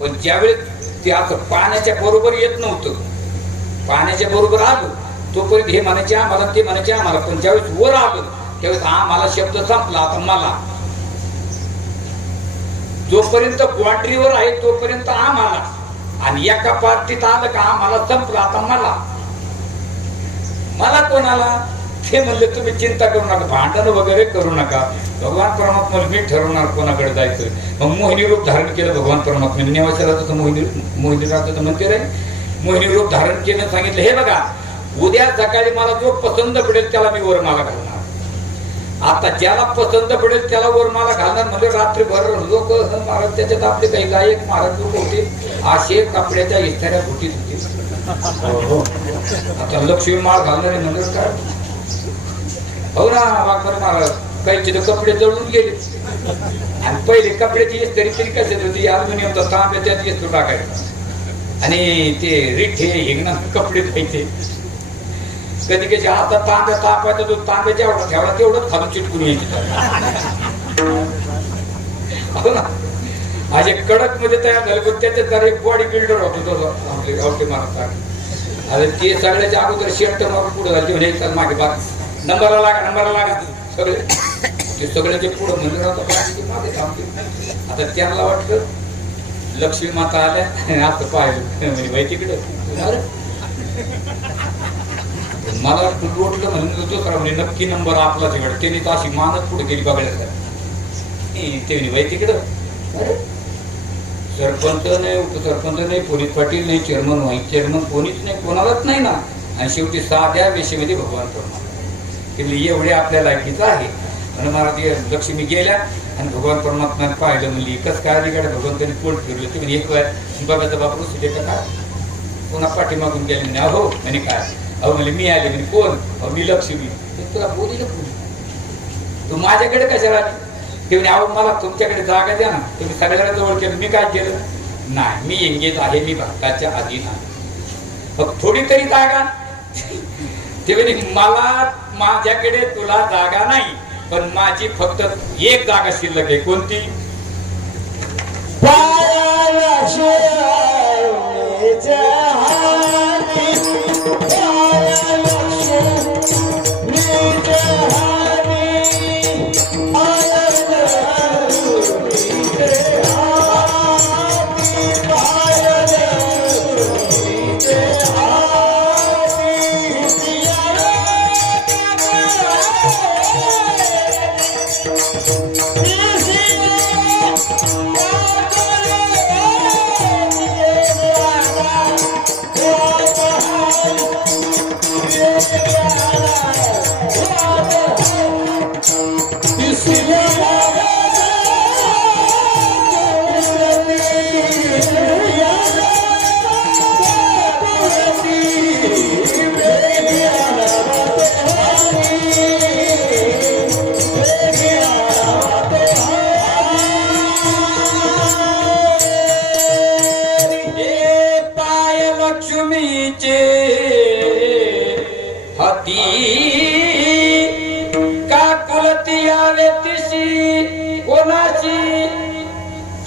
पण ज्यावेळेस ते आता पाण्याच्या बरोबर येत नव्हतं, पाण्याच्या बरोबर आलो तोपर्यंत हे म्हणायचे आम्हाला, ते म्हणायचे आम्हाला. पण ज्यावेळेस वर आलो त्यावेळेस आम्हाला शब्द संपला. आता मला जोपर्यंत क्वार्टरीवर आहे तोपर्यंत आम्हाला, आणि एका पार्टीत आलं का आम्हाला संपला. आता मला कोणाला? ते म्हणले तुम्ही चिंता करू नका, भांडण वगैरे करू नका, भगवान परमात्मा मी ठरवणार कोणाकडे जायचं. मग मोहिनी रूप धारण केलं भगवान परमात्म्याने. नेवाशाला तसं मोहिनी राहतं म्हणते रे, मोहिनी रूप धारण केलं. सांगितलं हे बघा, उद्या सकाळी मला जो पसंत पडेल त्याला मी वरमाला घालणार. आता ज्याला पसंत पडेल त्याला वरमाला घालणार म्हणजे रात्रीभर लोक महाराज, त्याच्यात आपले काही गायक महाराज लोक होते असे कपड्याच्या इस्त्याऱ्या फुटीत होते. आता लक्ष्मी माळ घालणारे म्हणजे काय हो ना वाघर महाराज, काही कपडे जळून गेले. आणि पहिले कपड्याची इस्त्री तरी कशात होती, अल्युमिनियमचा तांब्या त्यात इस्त्री टाकायचा आणि ते रिठे हिंगणा कपडे धुवायचे. कधी कधी आता तांब्या तापायचा, तो तांब्या जेवढा ठेवला तेवढंच खालून चिटकून यायची. हो ना, आज एक कडक मध्ये तयार झाले, पण त्याच्यात जरा एक बॉडी बिल्डर होतो तो आपले गावठी महाराज. अरे ते सगळ्याच्या अगोदर शेंट मारून पुढे झाले, म्हणजे मागे बाग नंबरला लागा सगळे ते सगळ्याचे पुढं म्हणजे मागे थांबते. आता त्यांना वाटतं लक्ष्मी माता आल्या असं पाहिलं म्हणजे बाई तिकडं. मला रोटलं म्हणून दुसरा म्हणजे नक्की नंबर आपला तिकडे. त्यांनी तर अशी मानत पुढे गेली बघायला. ते बाई तिकडं सरपंच नाही, उपसरपंच नाही, पोलीस पाटील नाही, चेअरमन व्हाईस चेअरमन कोणीच नाही, कोणालाच नाही ना. आणि शेवटी साध्या वेशेमध्ये भगवान परमात्मा एवढे आपल्या लायकीचं आहे. म्हणून मला लक्ष्मी गेल्या आणि भगवान परमात्माने पाहिलं, म्हणली कसं काय तिकडे भगवंतांनी पोट फिरलं. ते म्हणजे एक वेळ बघायचं बापरू सुद्धा का काय पुन्हा पाठीमागून गेले म्हणे. अहो म्हणे काय? अहो म्हणजे मी आले म्हणे. कोण? अहो मी लक्ष्मी. तुला बोली ना तू माझ्याकडे कशाला आली? ते म्हणे अहो मला तुमच्याकडे जागा द्या ना, तुम्ही सगळ्याला जवळ केलं, मी काय केलं नाही, मी एंगेज आहे, मी भक्ताच्या अधीन आहे, मग थोडी तरी जागा. ते म्हणे मला माझ्याकडे तुला जागा नाही, पण माझी फक्त एक जागा शिल्लक आहे. कोणती?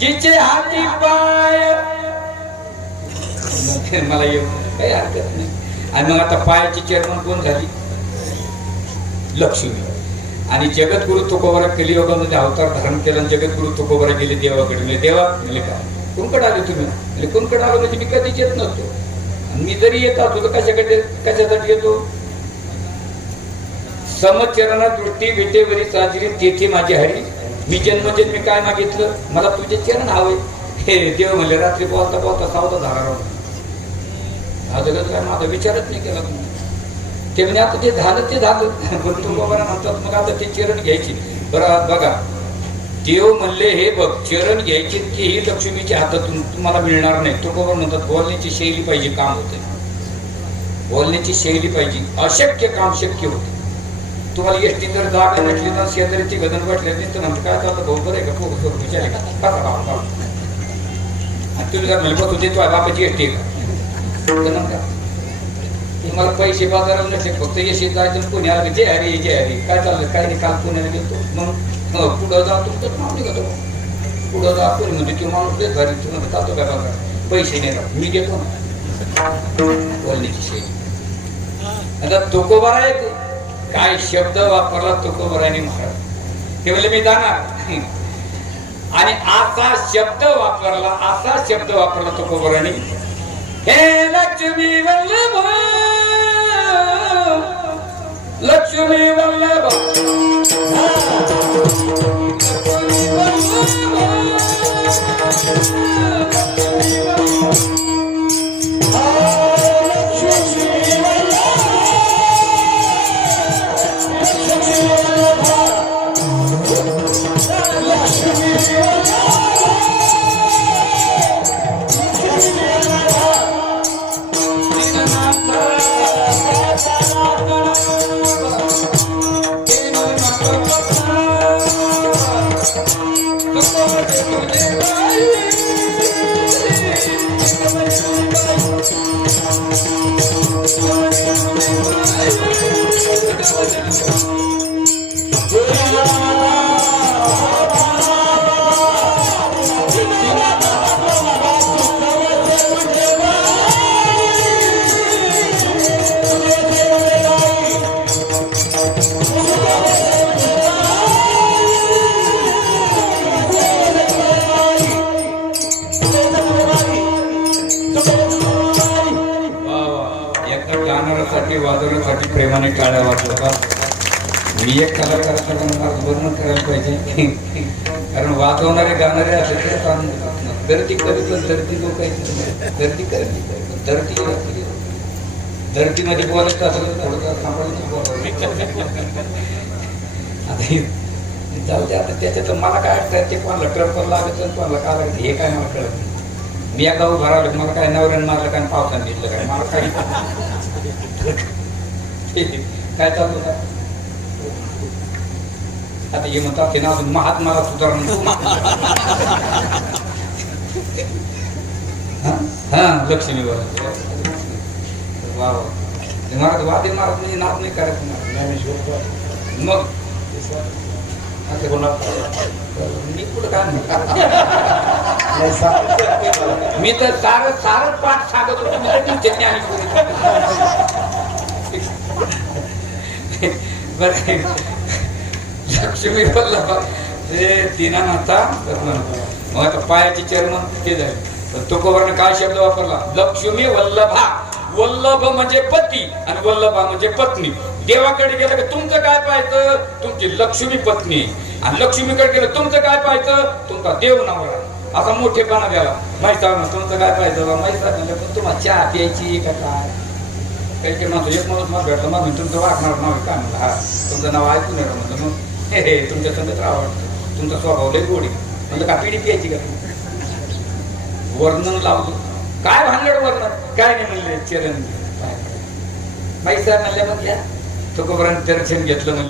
जिचे हाती पाय मला येऊ काही हरकत नाही. आणि मग आता पायाची चेअरमन कोण झाली? लक्ष्मी. आणि जगद्गुरु तुकोबरा कलियुगामध्ये अवतार धारण केला. जगद्गुरु तुकोबरा गेले देवाकडे. म्हणजे देवा म्हणजे काय? कोणकडे आले तुम्ही? म्हणजे कोणकडे आलो म्हणजे मी कधीच येत नसतो. आणि मी जरी येत असतो तर कशासाठी येतो? समचरणा दृष्टी विटेवरी साजरी तेथे माझी हरी. मी जन्मजन्मी काय मागितलं? मला तुझे चरण हवे. हे देव म्हणले रात्री बोलता बोलता सावधा झाला राहून जगत काय माझा विचारच नाही केला तुम्ही. ते म्हणजे आता जे झालं ते झालं. पण तू बाबा म्हणतात मग आता ते चरण घ्यायची. बरं बघा, देव म्हणले हे बघ चरण घ्यायची की ही लक्ष्मीच्या हातातून तुम्हाला मिळणार नाही. तो बाबा म्हणतात बोलण्याची शैली पाहिजे, काम होते. बोलण्याची शैली पाहिजे. अशक्य काम शक्य होते. तुम्हाला एसटी जर जागा नसली तर शेजारी ती गदन वाटली तर म्हणतात काय चालतं भाऊ बरं आहे का? पोर विचारले का कसा आणि तुम्ही जर म्हणलं तुझे तुझ्या बापाची एसटी आहे का? तुम्हाला पैसे बाजाराला नसले फक्त यशी जायचं कोणी आलं जय हरी जय हरी काय चाललं काय नाही. काल पुण्याला गेलो मग पुढं जातो तर नाव निघतो पुढं दाखवली म्हणजे तो माणूस लय भारी तुम्हाला जातो काय बघा पैसे नाही राहत मी देतो ना बोलण्याची शैली. आता तुकोबारा येते काय शब्द वापरला तुकोबाराने महाराज ते म्हणले मी जाणार आणि असा शब्द वापरला तुकोबाराने हे लक्ष्मी वल्लभ लक्ष्मी वल्लभ वाजवण्यासाठी प्रेमाने टाळ्या वाजवतात. मी एक कलाकाराचं वर्णन करायला पाहिजे कारण वाजवणारे गाणारे असले तरच आनंद. धरती कधी पण धरती लोक धरतीमध्ये बोलायचं असेल तर थोडंसं सांभाळून बोलायचं. आता जाऊ दे आता त्याच्यात मला काय वाटतं ते कोणाला टर्पल लागत कोणाला काय लागत हे काय मला कळत नाही. मी या गाव भरावलं मला काय नवऱ्यानं मारलं काय पावसानं घेतलं काय मला काय काय चालू होता आता हे म्हणतात ते ना अजून महात्माला सुधारणा हा लक्ष्मी महाराज वादे महाराज म्हणजे नाद नाही करायचं मग मी कुठं काय मी तर सारच पाठ सांगत होतो लक्ष्मी वल्लभ ते दिनानाथा मग आता पायाची चर्मन ते झाले तुकोबाराने काय शब्द वापरला लक्ष्मी वल्लभा. वल्लभ म्हणजे पती आणि वल्लभा म्हणजे पत्नी. देवाकडे गेलं की तुमचं काय पाहायचं तुमची लक्ष्मी पत्नी आणि लक्ष्मीकडे गेलं तुमचं काय पाहायचं तुमचा देव नवरा. असा मोठेपणा द्याला माहिती तुमचं काय पाहायचं माहिती म्हणलं पण तुम्हाला चहा प्यायची का काय काही म्हणतो एक माणूस मला भेटलं मग तुमचं वागणार नाव काय म्हणलं हा तुमचं नाव ऐकून येतं म्हणलं मग हे तुमच्या संगत आवडतं तुमचा स्वभाव लय गोडी म्हणलं का पिढी प्यायची का वर्णन लावतो काय भानगड वर्णन काय नाही म्हणले चरण माहिती म्हणल्या तुकोबाराने दर्शन घेतलं म्हणले